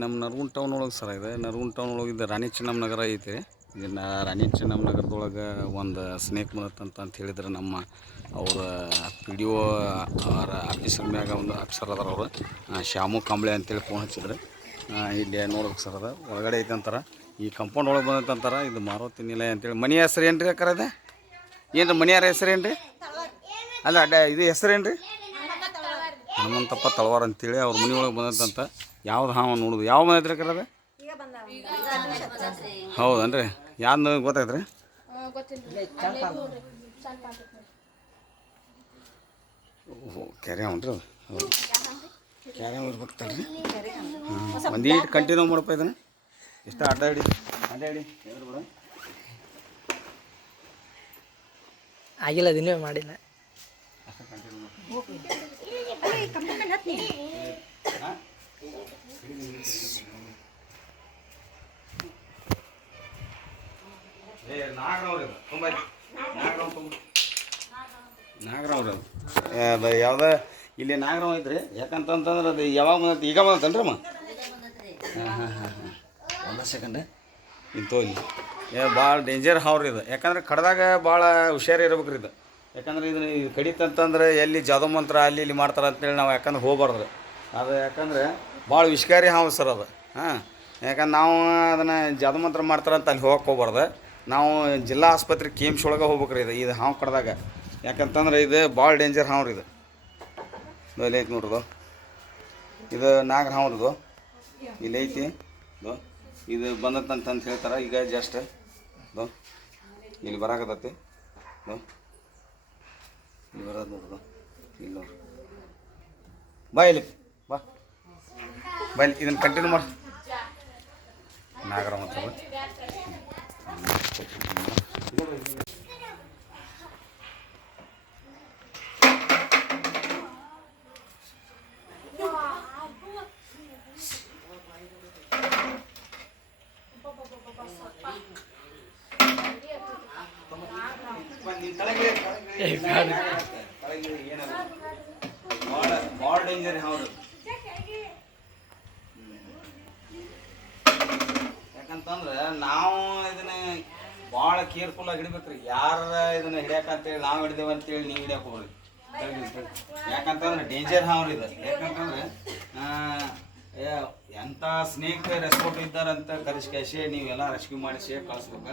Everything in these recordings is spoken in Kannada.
ನಮ್ಮ ನರಗುಂದ ಟೌನ್ ಒಳಗೆ ಸರ್ ಇದೆ. ನರಗುಂದ ಟೌನ್ ಒಳಗೆ ಇದು ರಾಣಿ ಚೆನ್ನಮ್ಮ ನಗರ ಐತೆ. ಇದನ್ನ ರಾಣಿ ಚೆನ್ನಮ್ಮ ನಗರದೊಳಗೆ ಒಂದು ಸ್ನೇಕ್ ಬಂದತ್ತಂತ ಅಂತ ಹೇಳಿದ್ರೆ ನಮ್ಮ ಅವರ ಪಿ ಡಿ ಒ ಆಫೀಸರ್ ಮ್ಯಾಗ ಒಂದು ಆಫೀಸರ್ ಅದಾರ ಅವರು. ಶ್ಯಾಮು ಕಾಂಬ್ಳೆ ಅಂತೇಳಿ ಫೋನ್ ಹಚ್ಚಿದ್ರೆ. ಇಲ್ಲಿ ನೋಡ್ಬೇಕು ಸರ್ ಅದು. ಒಳಗಡೆ ಐತೆ ಅಂತಾರೆ. ಈ ಕಂಪೌಂಡ್ ಒಳಗೆ ಬಂದತ್ತಂತಾರೆ ಇದು ಮಾರುತಿ ನಿಲಯ ಅಂತೇಳಿ. ಮನೆ ಹೆಸರು ಏನು ರೀ ಅಕ್ಕರದ ಏನು ರೀ ಮನೆಯಾರ ಹೆಸರು ಏನು ರೀ ಅಲ್ಲ, ಅಡ್ಡ, ಇದು ಹೆಸರು ಏನು ರೀ ಹನುಮಂತಪ್ಪ ತಳವಾರ ಅಂತೇಳಿ ಅವ್ರ ಮನೆ ಒಳಗೆ ಬಂದಂತ ಯಾವ್ದು ಹಾವ ನೋಡುದು? ಯಾವ ಮನೆ ಐತ್ರಿ ಕರದ ಹೌದನ್ರಿ? ಯಾವ್ದು ಗೊತ್ತಾಯ್ತು ರೀ ಓಹೋ ಕೆರೆ ಅವನ್ರಿ ಅದು. ಹೌದು. ಕೆರೆ ಇರ್ಬೇಕು ತಡ್ರಿ ಹಾಂ. ಒಂದು ಈಟ್ ಕಂಟಿನ್ಯೂ ಮಾಡಪ್ಪ ಇದನ್ನ ಎಷ್ಟು ಅಡ್ಡ ಹಿಡಿ ಅಡ್ಡ ಹಿಡಿ. ಬಿಡ ಆಗಿಲ್ಲ ಅದನ್ನೇ ಮಾಡಿಲ್ಲ. ಅಷ್ಟು ಕಂಟಿನ್ಯೂ ಮಾಡಿ ನಾಗರವ್ರಿ ಅದು. ಯಾವ್ದು? ಇಲ್ಲಿ ನಾಗರಾವ್ ಐತ್ರಿ. ಯಾಕಂತಂತಂದ್ರೆ ಅದು ಯಾವಾಗ ಬಂದೈತಿ? ಈಗ ಬಂದತ್ತಲ್ರಿ ಅಮ್ಮ? ಹಾಂ ಹಾಂ ಹಾಂ ಹಾಂ ಒಂದ ಸೆಕೆಂಡ್ ಇಂತೋ ಇಲ್ಲಿ. ಏ ಭಾಳ ಡೇಂಜರ್ ಹಾವ್ರಿ ಇದು. ಯಾಕಂದ್ರೆ ಕಡ್ದಾಗ ಭಾಳ ಹುಷಾರಿ ಇರ್ಬೇಕ್ರಿ ಇದು. ಯಾಕಂದ್ರೆ ಇದನ್ನ ಇದು ಕಡಿತಂತಂದ್ರೆ ಎಲ್ಲಿ ಜಾದು ಮಂತ್ರ ಅಲ್ಲಿ ಇಲ್ಲಿ ಮಾಡ್ತಾರೆ ಅಂತೇಳಿ ನಾವು ಯಾಕಂದ್ರೆ ಹೋಗ್ಬಾರ್ದು ಅದು ಯಾಕಂದ್ರೆ ಭಾಳ ವಿಷಕಾರಿ ಹಾವು ಸರ್ ಅದು. ಹಾಂ, ಯಾಕಂದ್ರೆ ನಾವು ಅದನ್ನು ಜಾದಮಂತ್ರ ಅಂತ ಅಲ್ಲಿ ಹೋಗಕ್ಕೆ ಹೋಗ್ಬಾರ್ದು. ನಾವು ಜಿಲ್ಲಾ ಆಸ್ಪತ್ರೆ ಕೆ ಎಂ ಸಿ ಒಳಗೆ ಹೋಗ್ಬೇಕ್ರಿ ಇದು ಇದು ಹಾವು ಕಡ್ದಾಗ. ಯಾಕಂತಂದ್ರೆ ಇದು ಭಾಳ ಡೇಂಜರ್ ಹಾವು ರೀ ಇದು ಇಲ್ಲಿ ಐತಿ ನೋಡ್ರಿ ಇದು. ನಾಗರ ಹಾವು ಇದು ಇಲ್ಲಿ ಐತಿ. ಇದು ಇದು ಬಂದತ್ತಂತ ಅಂತ ಹೇಳ್ತಾರೆ, ಈಗ ಜಸ್ಟ್ ಇದು, ಇಲ್ಲಿ ಬರಾಕತ್ತೈತಿ. ಇದು, ಇಲ್ಲಿ ಬರೋದು ನೋಡ್ದು ಇಲ್ಲಿ ನೋಡ್ರಿ. ಬಾಯ್ ಇಲ್ಲಿ. ಬಾ ಬಾ ಇಲ್ಲಿ ಇದನ್ನು ಕಂಟಿನ್ಯೂ ಮಾಡಿ ನಾಗರ ಮಾತ್ರ ಭಾಳ ಭಾಳ ಡೇಂಜರ್ ಹೌದು ಯಾಕಂತಂದ್ರೆ ನಾವು ಇದನ್ನ ಭಾಳ ಕೇರ್ಫುಲ್ ಆಗಿ ಹಿಡಿಬೇಕ್ರಿ. ಯಾರ ಇದನ್ನ ಹಿಡಿಯಾಕ ಅಂತೇಳಿ ನಾವು ಹಿಡಿದೇವೆ ಅಂತೇಳಿ ನೀವು ಹಿಡಿಯಕ್ಕೆ ಹೋಗ್ರಿ ಯಾಕಂತಂದ್ರೆ ಡೇಂಜರ್ ಹಾವ್ರಿ ಇದು ಯಾಕಂತಂದ್ರೆ ಎಂಥ ಸ್ನೇಕ್ ರೆಸ್ಪೋರ್ಟ್ ಇದ್ದಾರಂತ ಕರೆಸ್ಕೇಸಿ ನೀವೆಲ್ಲ ರೆಸ್ಕ್ಯೂ ಮಾಡಿಸಿ ಕಳಿಸ್ಬೇಕು.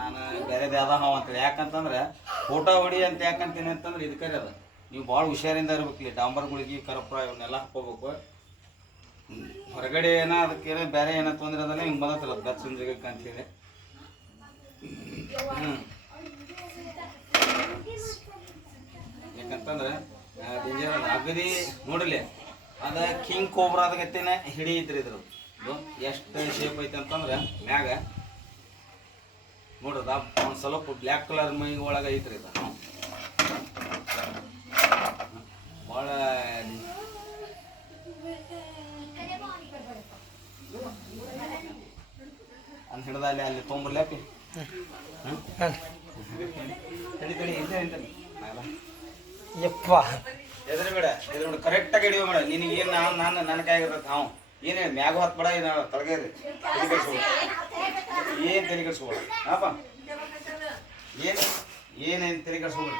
ನಾನು ಬೇರೆದು ಯಾವ್ದೋ ಹಾವು ಅಂತೇಳಿ. ಯಾಕಂತಂದ್ರೆ, ಫೋಟೋ ಹೊಡಿ ಅಂತ ಯಾಕಂತೀನಿ ಅಂತಂದ್ರೆ ಇದು ಕರೆ ಅದ. ನೀವು ಭಾಳ ಹುಷಾರಿಂದ ಇರ್ಬೇಕು ಡಾಂಬರ್ ಗುಳಿಗೆ ಕರಪ್ರ, ಇವನ್ನೆಲ್ಲ ಹಾಕೋಬೇಕು ಹೊರಗಡೆ ಏನೋ ಅದಕ್ಕೆ ಬೇರೆ ಏನೋ ತೊಂದರೆ ಅದನ್ನ ಹಿಂಗೆ ಬಂದತ್ತಲ್ಲ ಬೆಚ್ಚಂದ್ರಿಗಕ್ಕೆ ಅಂತೇಳಿ. ಯಾಕಂತಂದ್ರೆ ಡೇಂಜರ್ ಅಗದಿ ನೋಡಲಿ, ಅದ ಕಿಂಗ್ ಹಿಡಿ ಐತ್ರಿ ಇದ್ರ. ಎಷ್ಟು ಶೇಪ್ ಐತೆ ಅಂತಂದ್ರೆ, ಮ್ಯಾಗ ನೋಡ್ರದ ಒಂದು ಸ್ವಲ್ಪ ಬ್ಲ್ಯಾಕ್ ಕಲರ್ ಮೈ ಒಳಗೆ ಐತ್ರಿ ಇದು. ಭಾಳ ಅಂತ ಹಿಡ್ದ ಅಲ್ಲಿ ಅಲ್ಲಿ ಯಪ್ಪ. ಎದುರು ಬೇಡ ಎದುರು ಬೇಡ. ಕರೆಕ್ಟಾಗಿ ಹಿಡಿಯೋ ಮೇಡ. ನಿನಗೆ ಏನು ನಾನು ನಾನು ನನ್ನ ಕೈಯಾಗಿರ್ತೈತೆ ನಾವು ಏನೇ ಮ್ಯಾಗ ಹೊತ್ತು ಬೇಡ ಏನು ತಳಗೇರಿ ತಲೆ ಕೆಡಿಸ್ಬೇಡ ಏನು ತಲೆ ಕೆಡಿಸ್ಬೇಡ ಹಾಪ ಏನು, ಏನೇನು ತಲೆ ಕೆಡಿಸ್ಬೇಡ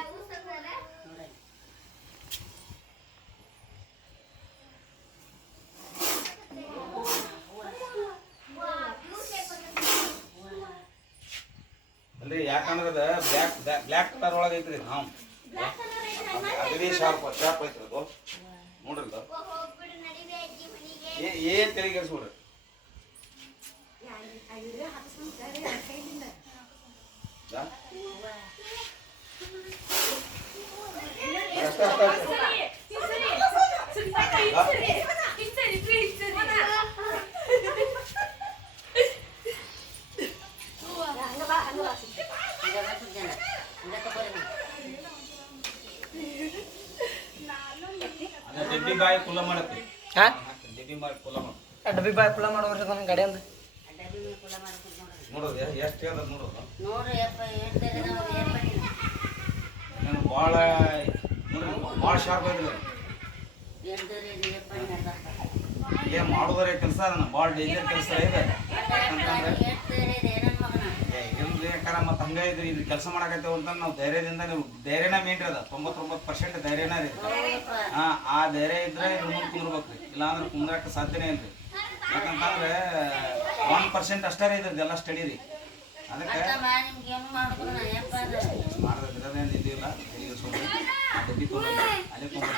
ಅಲ್ರಿ ಯಾಕಂದ್ರೆ ಅದು ಬ್ಲ್ಯಾಕ್ ಬ್ಲ್ಯಾಕ್ ಕಲರ್ ಒಳಗೆ ಐತ್ರಿ ಹಾವು ಅಗದಿ ಶಾರ್ಪ್ ಶಾರ್ಪ್ ಐತ್ರಿ ಅದು. ನೋಡ್ರಿ ಅದು ಏ- ಏನ್ ತಲೆ ಕೆಡಿಸ್ಬಿಡ್ರಿ ಯಾ? ಅಷ್ಟೇ, ಅಷ್ಟೇ, ಅಷ್ಟೇ. ಅದ ಡೆಬ್ಬಿ ಬಾಯಿ ಕುಲ್ಲ ಮಾಡತ್ತಿ ಹಾಂ? ಡಬ್ಬಿ ಬಾಯಿ ಕುಲ್ಲ ಡಬ್ಬಿ ನನ್ನ ಗಾಡಿ ಅಂದ? ನೋಡೋದು ಎಷ್ಟು ಹೇಳ್ದ ನೋಡೋದು? ನಾನು ಭಾಳ ಭಾಳ ಶಾರ್ಪ್ ಯಪ್ಪ ಏನು ಮಾಡೋದ್ರೆ ಕೆಲಸ ಅದನ್ನ ಭಾಳ ಡೇಂಜರ್ ಕೆಲಸ ಇದೆ. ಯಾಕಂತಂದ್ರೆ ನನ್ನ ಯಾಕಾರ ಮತ್ತು ಹಂಗೆ ಇದು ಇದು ಕೆಲಸ ಮಾಡಕತ್ತೇವ ಅಂತ ನಾವು ಧೈರ್ಯದಿಂದ ನೀವು ಧೈರ್ಯನ ಮೇನ್ ರೀ ಅದ. ತೊಂಬತ್ತೊಂಬತ್ತು ಪರ್ಸೆಂಟ್ ಧೈರ್ಯನ ರೀ ಹಾ ಆ ಧೈರ್ಯ ಇದ್ರೆ ಇದ್ರ ಮುಂದೆ ಕುಂದ್ರಬೇಕು ರೀ. ಇಲ್ಲಾಂದ್ರೆ ಕುಂದ್ರಕ್ಕೆ ಸಾಧ್ಯನೇ ಇಲ್ರಿ ಯಾಕಂತಂದ್ರೆ ಒನ್ ಪರ್ಸೆಂಟ್ ಅಷ್ಟೇ ರೀ ಇದ್ರದ್ದೆಲ್ಲ ಸ್ಟಡಿ ರೀ. ಅದಕ್ಕೆ ಅರ್ಥ ಮಾಡಿ ನಿಮ್ಗೆ ಏನು ಮಾಡಿದ್ರು ನಾ ಯಪ್ಪ ಅದು ಮಾಡೋದ್ರದ್ದೇನು ಇದಿಲ್ಲ. ಈಗ ಸ್ವಲ್ಪ ಡಬ್ಬಿ ತೊಗೊಂಡು ಅಲ್ಲೇ ನೋಡಿ.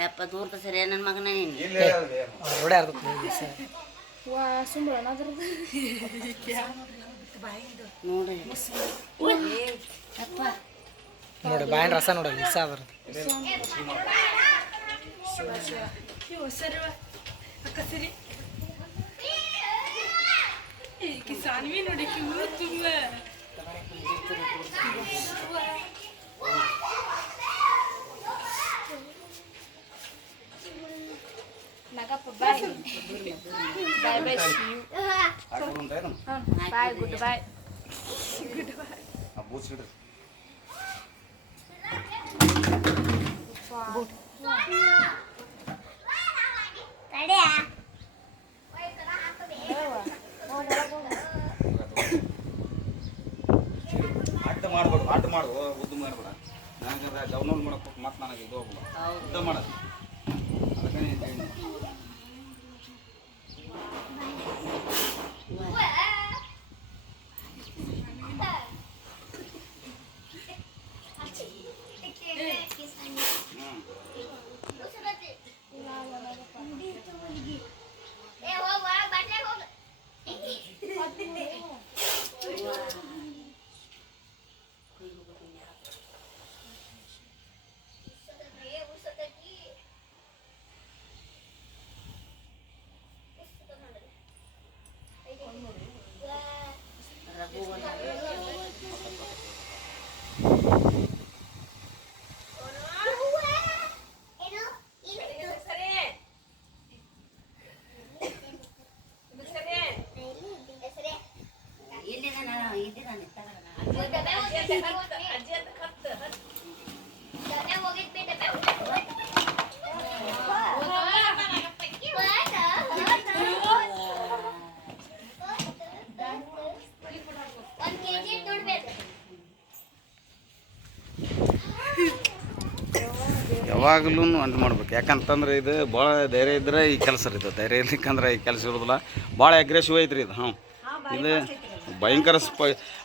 ಯಪ್ಪ ದೂರದ ಸರಿ ನನ್ನ ಮಗನ. ರೋಡೆ ಅರ್ಧ ಸರ್? ನೋಡಿ. ಯಪ್ಪ. ನೋಡಿ ಬಾಯಿನ ರಸ ನೋಡಿ ಮಿಸ್ ಅದ್ರ ಸಾನ್ವಿ ನೋಡಿ ಕಿವು ತುಂಬ ಹಾಕ್ಬಿಡುಂತೇನು? ಬಾಯ್ ಗುಡ್ ಬಾಯ್ ಆ ಬೂಟ್ಸ್ ಇಡ್ರಿ. ಅಡ್ಡ ಮಾಡ್ಬೇಡ ಅಡ್ಡ ಮಾಡು ಉದ್ದ ಮಾಡ್ಬೇಡ ನನಗೆ ಡೌನ್ಲೋಡ್ ಮಾಡಕ್ಕೆ ಮತ್ತೆ ನನಗೆ ಇದು ಹೋಗ್ಬಿಡ ಉದ್ದ ಮಾಡೋದು ಅದಕ್ಕೆ ನೀನ್ ಹೇಳಿ. ಹ್ಮ್. ಇಲ್ಲಿದೆ ನಾನು ಇದ್ದಿದ್ದಾನೆ ಯಾವಾಗಲೂ ಅಂತ ಮಾಡ್ಬೇಕು. ಯಾಕಂತಂದ್ರೆ ಇದು ಭಾಳ ಧೈರ್ಯ ಇದ್ರೆ ಈ ಕೆಲಸ ರೀ ಇದು. ಧೈರ್ಯ ಇರ್ಲಿಕ್ಕಂದ್ರೆ ಈ ಕೆಲಸ ಇರೋದಿಲ್ಲ. ಭಾಳ ಅಗ್ರೆಸಿವ್ ಐತ್ರಿ ಇದು ಹ್ಞೂ ಇದು ಭಯಂಕರ ಸ್ಪ,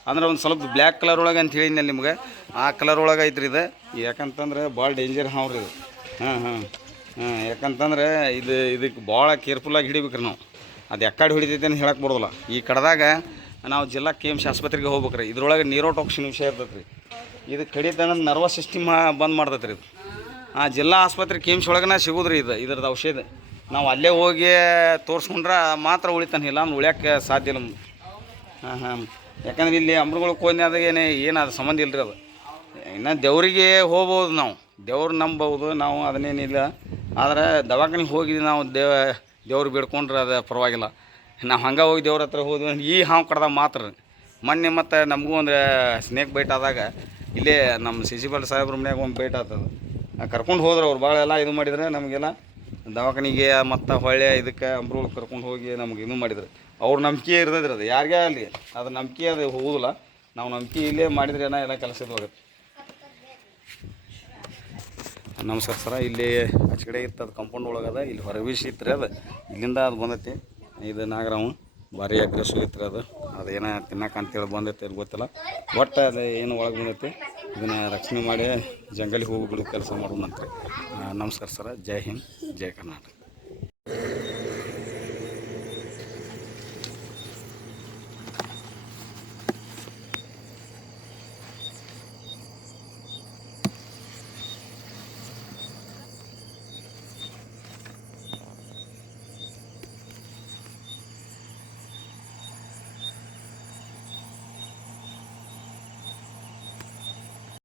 ಅಂದ್ರೆ ಒಂದು ಸ್ವಲ್ಪ ಬ್ಲ್ಯಾಕ್ ಕಲರ್ ಒಳಗೆ ಅಂತ ಹೇಳಿದ್ನಲ್ಲ ನಿಮ್ಗೆ. ಆ ಕಲರ್ ಒಳಗೆ ಐತ್ರಿ ಇದು. ಯಾಕಂತಂದ್ರೆ ಭಾಳ ಡೇಂಜರ್ ಹಾಂ ರೀ ಇದು. ಹಾಂ ಹಾಂ. ಹಾಂ, ಯಾಕಂತಂದ್ರೆ ಇದು ಇದಕ್ಕೆ ಭಾಳ ಕೇರ್ಫುಲ್ಲಾಗಿ ಹಿಡಿಬೇಕ್ರಿ ನಾವು. ಅದು ಎಕ್ಕಾಡ್ ಹಿಡಿತೈತೆ ಅಂತ ಹೇಳಕ್ಕೆ ಬರೋದಿಲ್ಲ. ಈ ಕಡದಾಗ ನಾವು ಜಿಲ್ಲಾ ಕೆ ಎಂ ಸಿ ಆಸ್ಪತ್ರೆಗೆ ಹೋಗ್ಬೇಕ್ರಿ. ಇದ್ರೊಳಗೆ ನೀರೋಟಾಕ್ಸಿನ್ ವಿಷಯ ಇರ್ತೈತೆ ಇದು ಕಡಿತನ ನರ್ವಸ್ ಸಿಸ್ಟಮ್ ಬಂದ್ ಮಾಡ್ತೈತೆ ರೀ ಇದು. ಆ ಜಿಲ್ಲಾ ಆಸ್ಪತ್ರೆ ಕೆ ಎಂ ಸಿ ಒಳಗನ ಸಿಗೋದ್ರಿ ಇದು ಇದ್ರದ್ದು ಔಷಧ. ನಾವು ಅಲ್ಲೇ ಹೋಗಿ ತೋರಿಸ್ಕೊಂಡ್ರೆ ಮಾತ್ರ ಉಳಿತಾನೆ ಇಲ್ಲ, ಅಂದ್ರೆ ಉಳ್ಯಾಕೆ ಸಾಧ್ಯ ಇಲ್ಲ ಹಾಂ ಯಾಕಂದ್ರೆ ಇಲ್ಲಿ ಅಂಬ್ರಗಳು ಕೋನ್ಯಾದಾಗ ಏನೇ, ಏನು ಅದು ಸಂಬಂಧ ರೀ ಅದು. ಇನ್ನು ದೇವರಿಗೆ ಹೋಗ್ಬೋದು ನಾವು. ದೇವ್ರು ನಂಬೋದು ನಾವು, ಅದನ್ನೇನಿಲ್ಲ. ಆದರೆ ದವಾಖಾನೆಗೆ ಹೋಗಿದ್ದು ನಾವು, ದೇವ, ದೇವ್ರು ಬೇಡ್ಕೊಂಡ್ರೆ ಅದು ಪರವಾಗಿಲ್ಲ. ನಾವು ಹಂಗೆ ಹೋಗಿ ದೇವ್ರ ಹತ್ರ ಹೋದ್ವಿ ಈ ಹಾವು ಕಡ್ದಾಗ ಮಾತ್ರ. ಮೊನ್ನೆ ಮತ್ತು ನಮಗೂ ಒಂದು ಸ್ನೇಕ್ ಬೈಟ್ ಆದಾಗ ಇಲ್ಲೇ ನಮ್ಮ ಸಿಸಿಬಲ್ ಸಾಹೇಬ್ರ ಮನ್ಯಾಗ ಒಂದು ಬೈಟ್ ಆಗ್ತದೆ ಕರ್ಕೊಂಡು ಹೋದ್ರೆ ಅವ್ರು ಭಾಳ ಎಲ್ಲ ಇದು ಮಾಡಿದ್ರೆ ನಮಗೆಲ್ಲ. ದವಾಖಾನಿಗೆ ಮತ್ತು ಹೊಳ್ಳೆ ಇದಕ್ಕೆ ಅಂಬ್ರೂಳು ಕರ್ಕೊಂಡು ಹೋಗಿ ನಮ್ಗೆ ಇದು ಮಾಡಿದ್ರು. ಅವ್ರ ನಂಬಿಕೆ ಇರ್ತದ್ರಿ ಅದು. ಯಾರಿಗೇ ಆಗಲಿ, ಅದು ನಂಬಿಕೆ ಅದು ಹೋಗುದಿಲ್ಲ. ನಾವು ನಂಬಿಕೆ ಇಲ್ಲೇ ಮಾಡಿದ್ರೆ ಏನೋ ಎಲ್ಲ ಕೆಲಸ ಇದು ಹೋಗುತ್ತೆ ನಮಸ್ಕಾರ ಸರ, ಇಲ್ಲಿ ಆಚೆ ಕಡೆ ಇತ್ತು, ಅದು ಕಂಪೌಂಡ್ ಒಳಗದ ಇಲ್ಲಿ ಹೊರವಿಸಿ ಇತ್ತು ಅದು. ಇಲ್ಲಿಂದ ಅದು ಬಂದೈತಿ. ಇದು ನಾಗರಾವು ಭಾರಿ ಅಗ್ರೆಸಿವ್ ಇತ್ತು ರೀ ಅದು. ಅದೇನೋ ತಿನ್ನಕ್ಕೆ ಅಂತೇಳಿ ಬಂದೈತೆ ಗೊತ್ತಿಲ್ಲ. ಒಟ್ಟು ಅದು ಏನು ಒಳಗೆ ಬಂದೈತಿ. ಇದನ್ನು ರಕ್ಷಣೆ ಮಾಡಿ ಜಂಗಲಿಗೆ ಹೋಗಿ ಬಿಡೋ ಕೆಲಸ ಮಾಡೋಣಂತ್ರಿ. ನಮಸ್ಕಾರ ಸರ. ಜೈ ಹಿಂದ್, ಜೈ ಕರ್ನಾಟಕ.